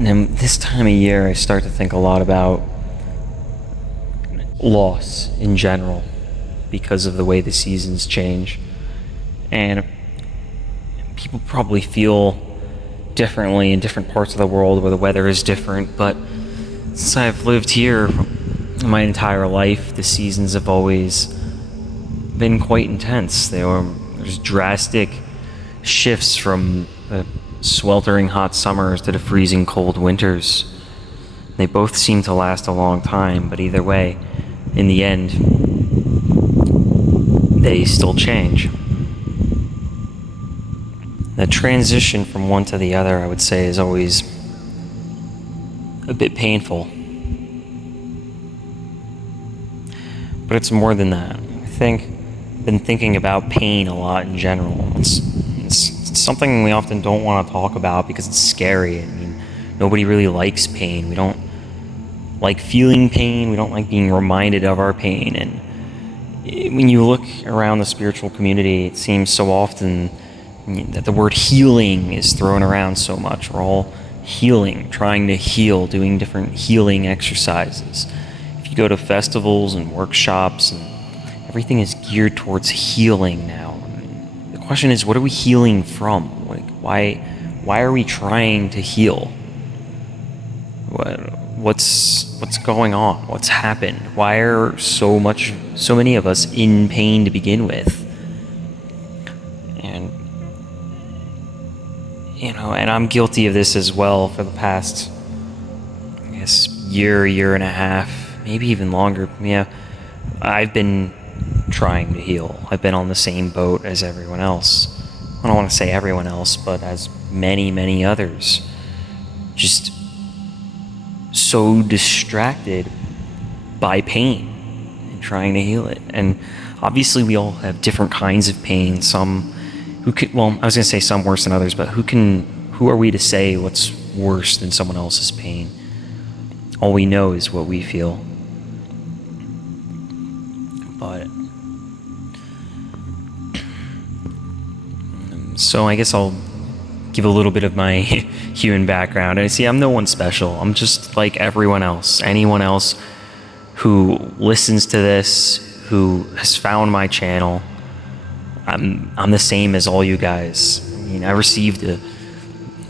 And this time of year, I start to think a lot about loss in general because of the way the seasons change. And people probably feel differently in different parts of the world where the weather is different, but since I've lived here my entire life, the seasons have always been quite intense. There's drastic shifts from the sweltering hot summers to the freezing cold winters. They both seem to last a long time, but either way, in the end, they still change. The transition from one to the other, I would say, is always a bit painful. But it's more than that. I've been thinking about pain a lot in general. It's something we often don't want to talk about because it's scary. I mean, nobody really likes pain. We don't like feeling pain. We don't like being reminded of our pain. And when you look around the spiritual community, it seems so often that the word healing is thrown around so much. We're all healing, trying to heal, doing different healing exercises. If you go to festivals and workshops, and everything is geared towards healing now. The question is, what are we healing from? Why are we trying to heal? What's going on? What's happened? Why are so many of us in pain to begin with? And and I'm guilty of this as well for the past, I guess, year and a half, maybe even longer. Yeah, I've been trying to heal. I've been on the same boat as everyone else. I don't want to say everyone else, but as many others. Just so distracted by pain and trying to heal it. And obviously we all have different kinds of pain. Some I was going to say some worse than others, but who are we to say what's worse than someone else's pain? All we know is what we feel. But so I guess I'll give a little bit of my human background. And see, I'm no one special. I'm just like everyone else. Anyone else who listens to this, who has found my channel, I'm the same as all you guys. I mean, I received a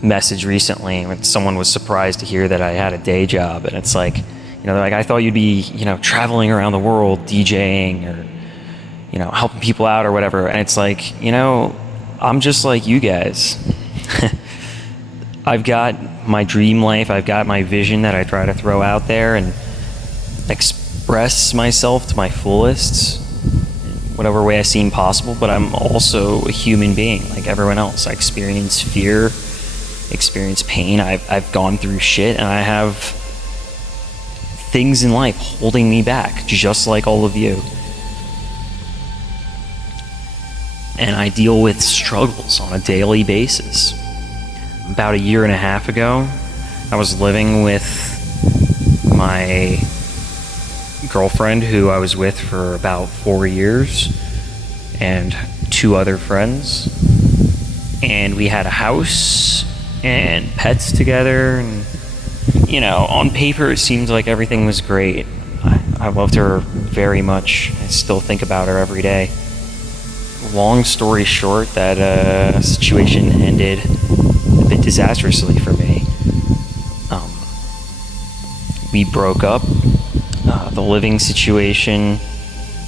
message recently when someone was surprised to hear that I had a day job, and it's like, they're like, I thought you'd be, traveling around the world DJing or, helping people out or whatever. And it's like, I'm just like you guys. I've got my dream life. I've got my vision that I try to throw out there and express myself to my fullest, whatever way I seem possible. But I'm also a human being like everyone else. I experience fear, experience pain. I've gone through shit, and I have things in life holding me back, just like all of you. And I deal with struggles on a daily basis. About a year and a half ago, I was living with my girlfriend, who I was with for about 4 years, and 2 other friends. And we had a house and pets together, and on paper it seemed like everything was great. I loved her very much. I still think about her every day. Long story short, that situation ended a bit disastrously for me. We broke up. The living situation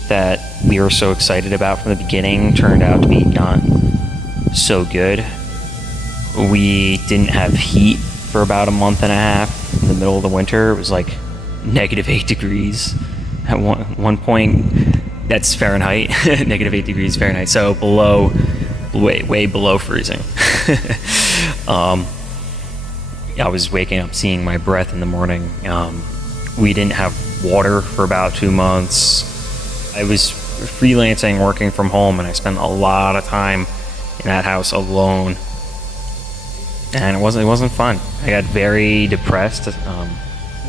that we were so excited about from the beginning turned out to be not so good. We didn't have heat for about a month and a half. In the middle of the winter, it was like -8 degrees at one point. That's Fahrenheit. -8 degrees Fahrenheit, so way below freezing. I was waking up seeing my breath in the morning. We didn't have water for about 2 months. I was freelancing, working from home, and I spent a lot of time in that house alone. And it wasn't fun. I got very depressed. It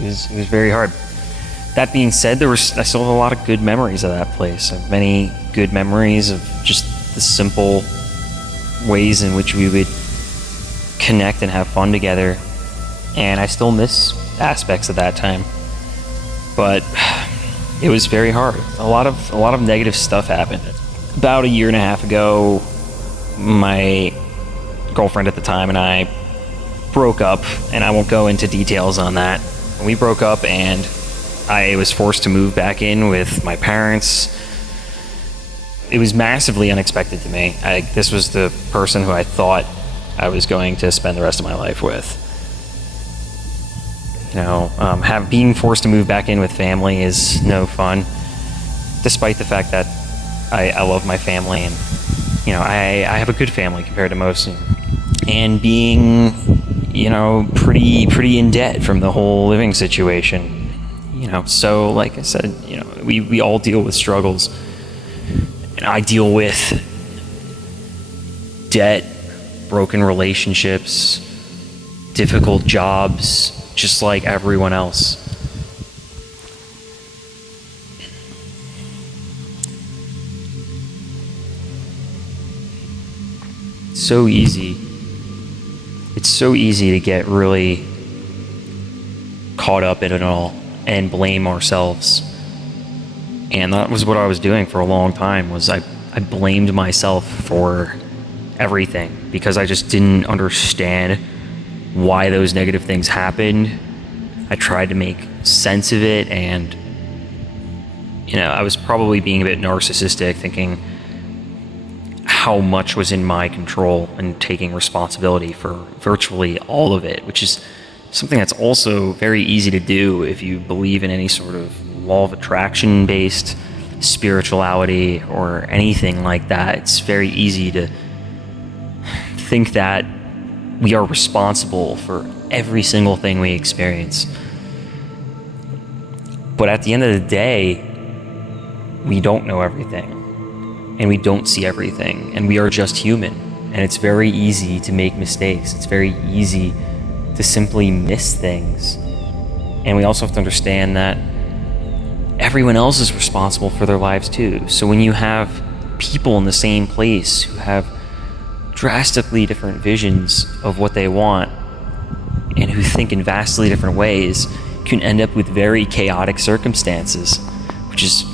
was very hard. That being said, I still have a lot of good memories of that place. I have many good memories of just the simple ways in which we would connect and have fun together. and I still miss aspects of that time. But it was very hard. A lot of negative stuff happened. About a year and a half ago, my girlfriend at the time and I broke up, and I won't go into details on that. We broke up, and I was forced to move back in with my parents. It was massively unexpected to me. This was the person who I thought I was going to spend the rest of my life with. Being forced to move back in with family is no fun, despite the fact that I love my family, and I have a good family compared to most, and being pretty in debt from the whole living situation. So like I said, we all deal with struggles, and I deal with debt, broken relationships, difficult jobs, just like everyone else. It's so easy to get really caught up in it all and blame ourselves. And that was what I was doing for a long time, was I blamed myself for everything because I just didn't understand why those negative things happened. I tried to make sense of it, and I was probably being a bit narcissistic, thinking how much was in my control and taking responsibility for virtually all of it, which is something that's also very easy to do if you believe in any sort of law of attraction based spirituality or anything like that. It's very easy to think that we are responsible for every single thing we experience. But at the end of the day, we don't know everything, and we don't see everything, and we are just human, and it's very easy to make mistakes. It's very easy to simply miss things. And we also have to understand that everyone else is responsible for their lives too. So when you have people in the same place who have drastically different visions of what they want and who think in vastly different ways, you can end up with very chaotic circumstances, which is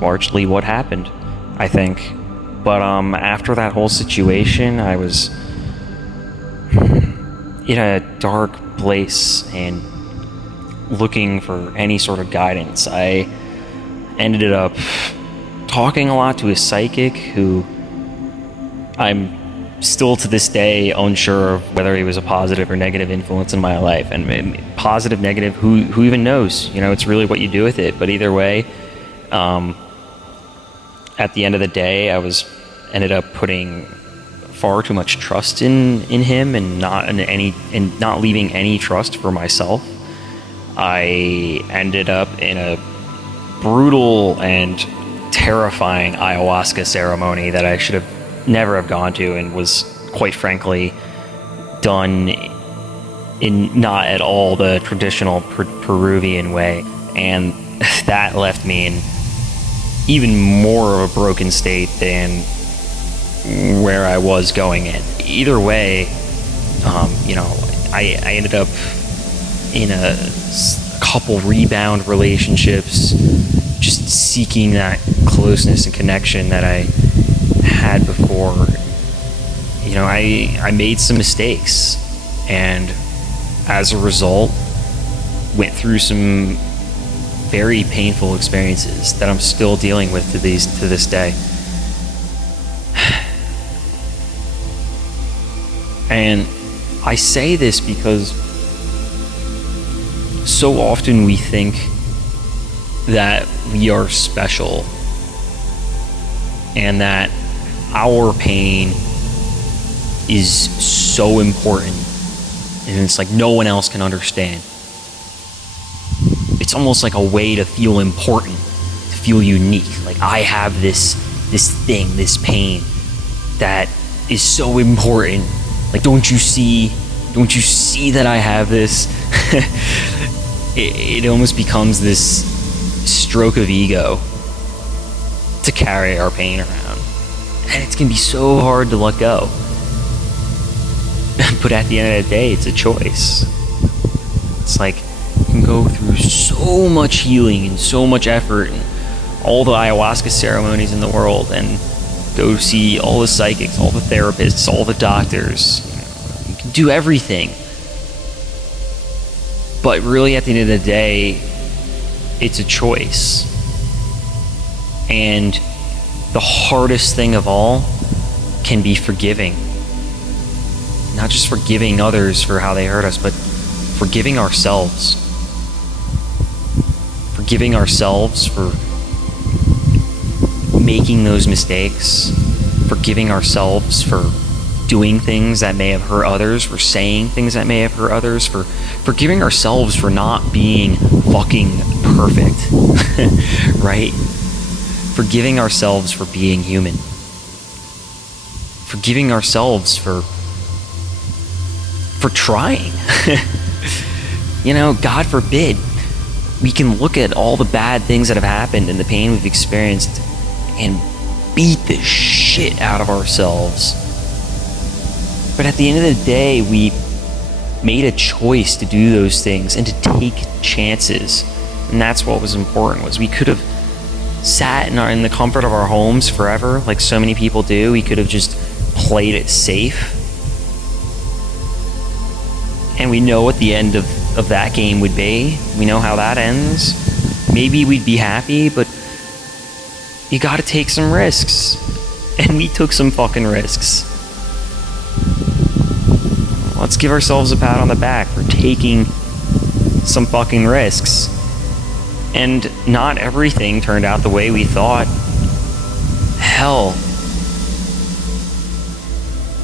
largely what happened, I think. But after that whole situation, I was in a dark place and looking for any sort of guidance. I ended up talking a lot to a psychic who I'm still to this day unsure of whether he was a positive or negative influence in my life. And positive, negative, who even knows? It's really what you do with it. But either way, at the end of the day, ended up putting far too much trust in him and not leaving any trust for myself. I ended up in a brutal and terrifying ayahuasca ceremony that I should have never have gone to, and was quite frankly done in not at all the traditional Peruvian way, and that left me in even more of a broken state than where I was going in. Either way, I ended up in a couple rebound relationships, just seeking that closeness and connection that I had before. I made some mistakes, and as a result, went through some very painful experiences that I'm still dealing with to this day. And I say this because so often we think that we are special and that our pain is so important, and it's like no one else can understand. It's almost like a way to feel important, to feel unique. Like, I have this thing, this pain that is so important. Like, don't you see that I have this? It almost becomes this stroke of ego to carry our pain around. And it can be so hard to let go. But at the end of the day, it's a choice. It's like you can go through so much healing and so much effort and all the ayahuasca ceremonies in the world and go see all the psychics, all the therapists, all the doctors. You can do everything. But really, at the end of the day, it's a choice. And the hardest thing of all can be forgiving. Not just forgiving others for how they hurt us, but forgiving ourselves. Forgiving ourselves for making those mistakes. Forgiving ourselves for doing things that may have hurt others, for saying things that may have hurt others, for forgiving ourselves for not being fucking perfect, right? Forgiving ourselves for being human. Forgiving ourselves for trying. You know, God forbid, we can look at all the bad things that have happened and the pain we've experienced and beat the shit out of ourselves. But at the end of the day, we made a choice to do those things and to take chances. And that's what was important, was we could have sat in the comfort of our homes forever, like so many people do. We could have just played it safe. And we know what the end of that game would be. We know how that ends. Maybe we'd be happy, but you gotta take some risks. And we took some fucking risks. Let's give ourselves a pat on the back for taking some fucking risks. And not everything turned out the way we thought. Hell,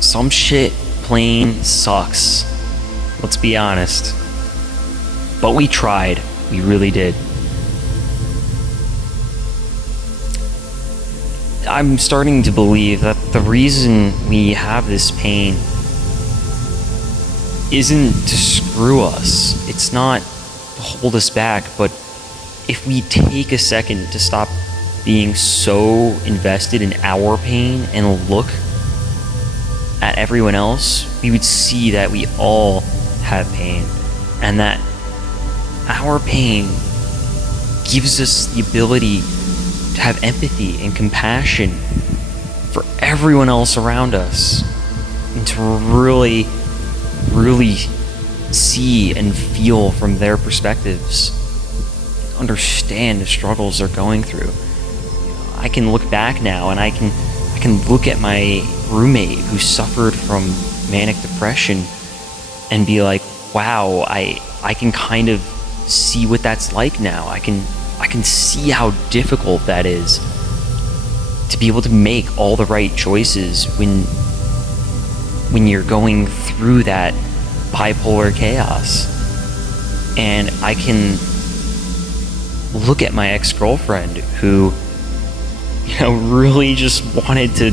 some shit plain sucks. Let's be honest. But we tried. We really did. I'm starting to believe that the reason we have this pain isn't to screw us. It's not to hold us back, but if we take a second to stop being so invested in our pain and look at everyone else, we would see that we all have pain, and that our pain gives us the ability to have empathy and compassion for everyone else around us, and to really see and feel from their perspectives, understand the struggles they're going through. I can look back now and I can look at my roommate who suffered from manic depression and be like, wow, I can kind of see what that's like now. I can see how difficult that is to be able to make all the right choices when you're going through that bipolar chaos. And I can look at my ex-girlfriend who, you know, really just wanted to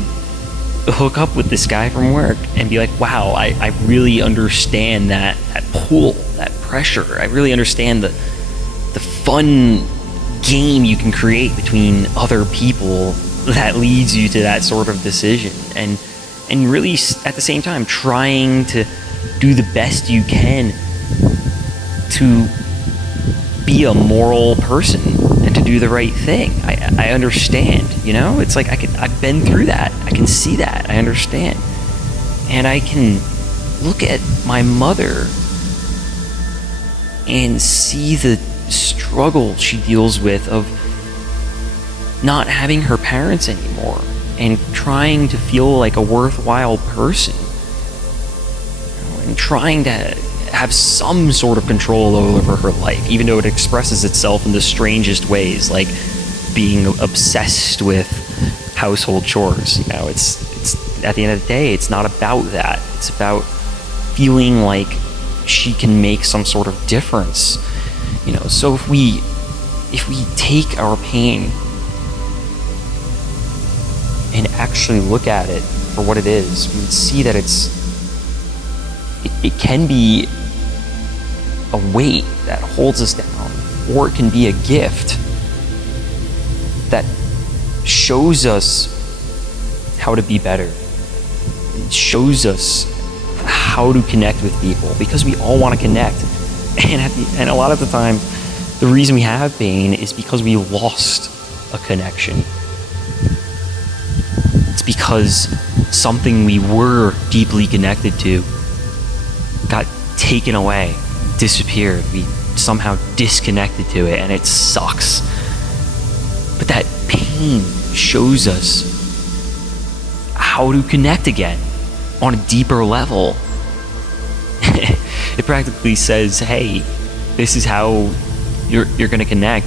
hook up with this guy from work and be like, wow, I really understand that pull, that pressure. I really understand the fun game you can create between other people that leads you to that sort of decision, and really at the same time trying to do the best you can to be a moral person and to do the right thing. I understand, you know? It's like I've been through that. I can see that. I understand. And I can look at my mother and see the struggle she deals with of not having her parents anymore and trying to feel like a worthwhile person, you know, and trying to have some sort of control over her life, even though it expresses itself in the strangest ways, like being obsessed with household chores. You know, it's at the end of the day, it's not about that. It's about feeling like she can make some sort of difference. You know, so if we take our pain and actually look at it for what it is, we would see that it can be a weight that holds us down, or it can be a gift that shows us how to be better. It shows us how to connect with people, because we all want to connect. And a lot of the time, the reason we have pain is because we lost a connection. It's because something we were deeply connected to got taken away, disappeared. We somehow disconnected to it, and it sucks. But that pain shows us how to connect again on a deeper level. It practically says, hey, this is how you're going to connect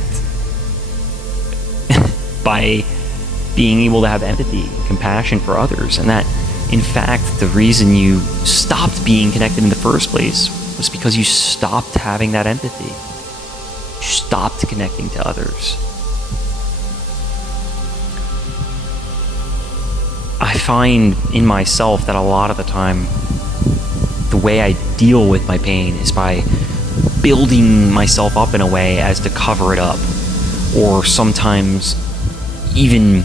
by being able to have empathy and compassion for others. And that, in fact, the reason you stopped being connected in the first place was because you stopped having that empathy. You stopped connecting to others. I find in myself that a lot of the time, the way I deal with my pain is by building myself up in a way as to cover it up, or sometimes even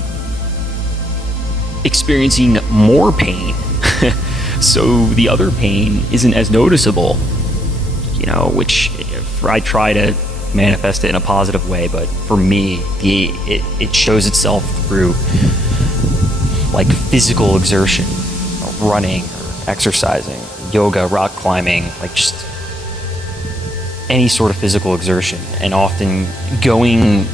experiencing more pain so the other pain isn't as noticeable, which I try to manifest it in a positive way, but for me, it shows itself through like physical exertion, running or exercising, yoga, rock climbing, like just any sort of physical exertion, and often going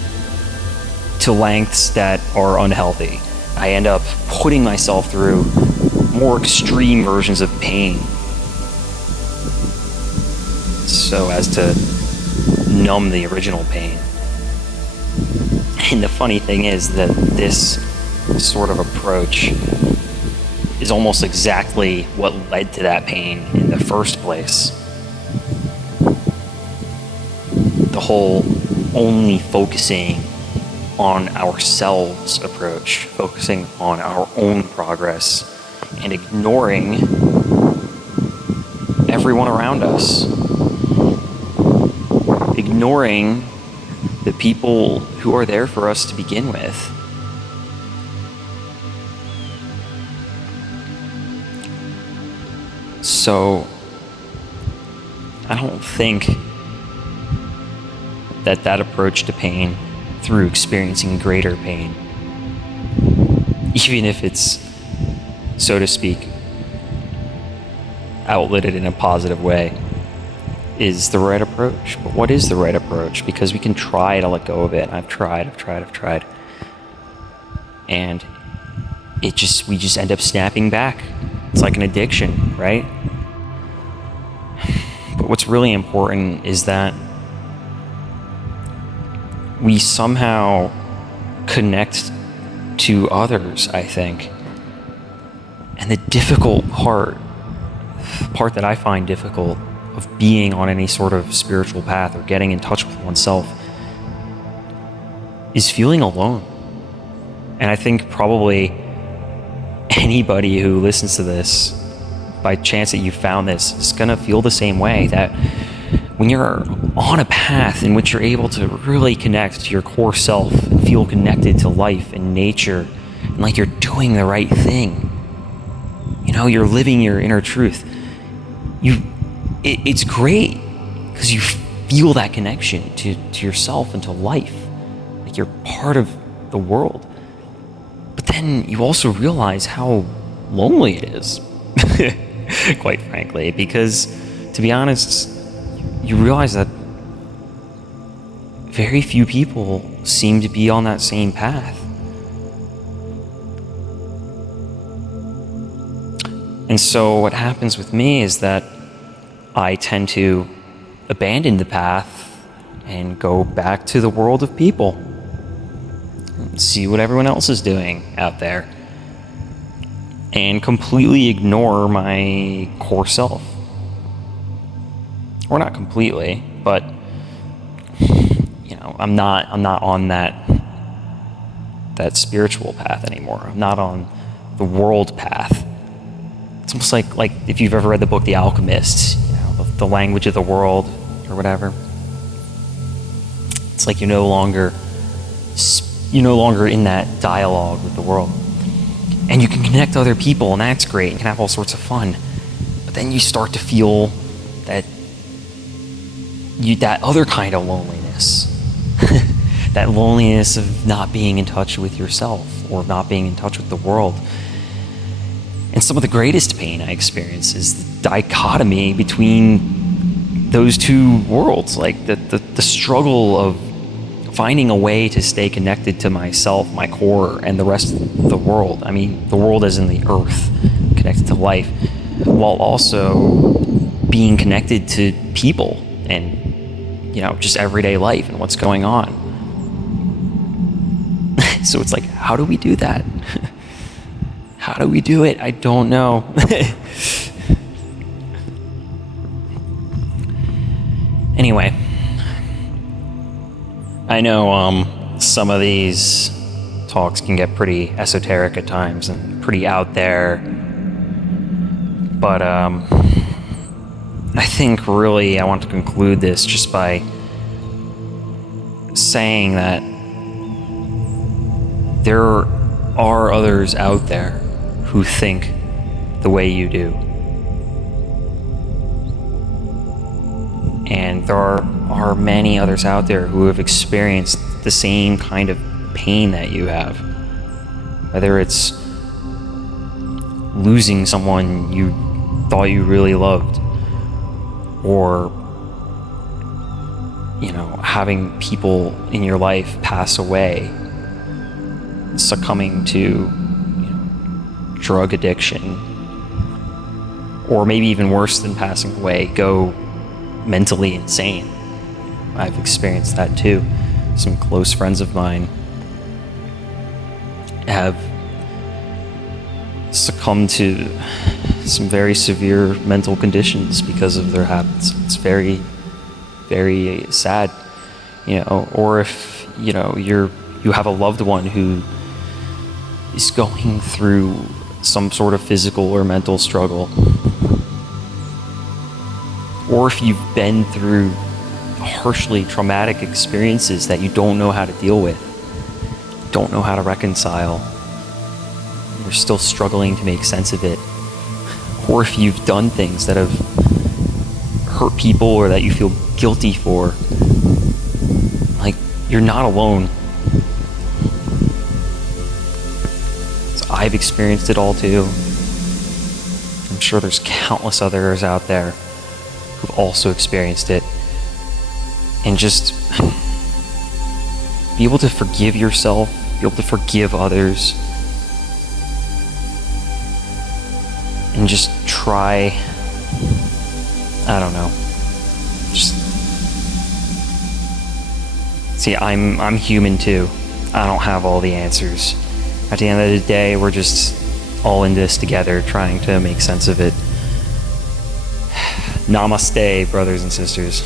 to lengths that are unhealthy. I end up putting myself through more extreme versions of pain so as to numb the original pain. And the funny thing is that this sort of approach is almost exactly what led to that pain in the first place. The whole only focusing on ourselves approach, focusing on our own progress and ignoring everyone around us, ignoring the people who are there for us to begin with. So I don't think that approach to pain, through experiencing greater pain, even if it's, so to speak, outletted in a positive way, is the right approach. But what is the right approach? Because we can try to let go of it. I've tried. And we just end up snapping back. It's like an addiction, right? But what's really important is that we somehow connect to others, I think. And the difficult part that I find difficult of being on any sort of spiritual path or getting in touch with oneself is feeling alone. And I think probably anybody who listens to this, by chance that you found this, is gonna feel the same way, that when you're on a path in which you're able to really connect to your core self and feel connected to life and nature, and like you're doing the right thing, you're living your inner truth, it's great because you feel that connection to yourself and to life, like you're part of the world. But then you also realize how lonely it is, quite frankly, because to be honest, you realize that very few people seem to be on that same path. And so what happens with me is that I tend to abandon the path and go back to the world of people and see what everyone else is doing out there and completely ignore my core self. Or not completely, but I'm not on that spiritual path anymore. I'm not on the world path. It's almost like if you've ever read the book The Alchemist, the language of the world or whatever. It's like you're no longer in that dialogue with the world. And you can connect to other people, and that's great. You can have all sorts of fun. But then you start to feel that that other kind of loneliness. That loneliness of not being in touch with yourself or not being in touch with the world. And some of the greatest pain I experience is the dichotomy between those two worlds, like the struggle of finding a way to stay connected to myself, my core, and the rest of the world. I mean, the world as in the earth, connected to life, while also being connected to people and, just everyday life and what's going on. So it's like, how do we do that? How do we do it? I don't know. Anyway, I know some of these talks can get pretty esoteric at times and pretty out there, but I think really I want to conclude this just by saying that there are others out there who think the way you do. And there are many others out there who have experienced the same kind of pain that you have. Whether it's losing someone you thought you really loved, or having people in your life pass away, succumbing to drug addiction, or maybe even worse than passing away, go mentally insane. I've experienced that too. Some close friends of mine have succumbed to some very severe mental conditions because of their habits. It's very, very sad, or if you have a loved one who is going through some sort of physical or mental struggle, or if you've been through harshly traumatic experiences that you don't know how to deal with, don't know how to reconcile, you're still struggling to make sense of it, or if you've done things that have hurt people or that you feel guilty for, like, you're not alone. I've experienced it all too. I'm sure there's countless others out there who've also experienced it. And just be able to forgive yourself, be able to forgive others, and just try, I don't know, just see, I'm human too. I don't have all the answers. At the end of the day, we're just all in this together, trying to make sense of it. Namaste, brothers and sisters.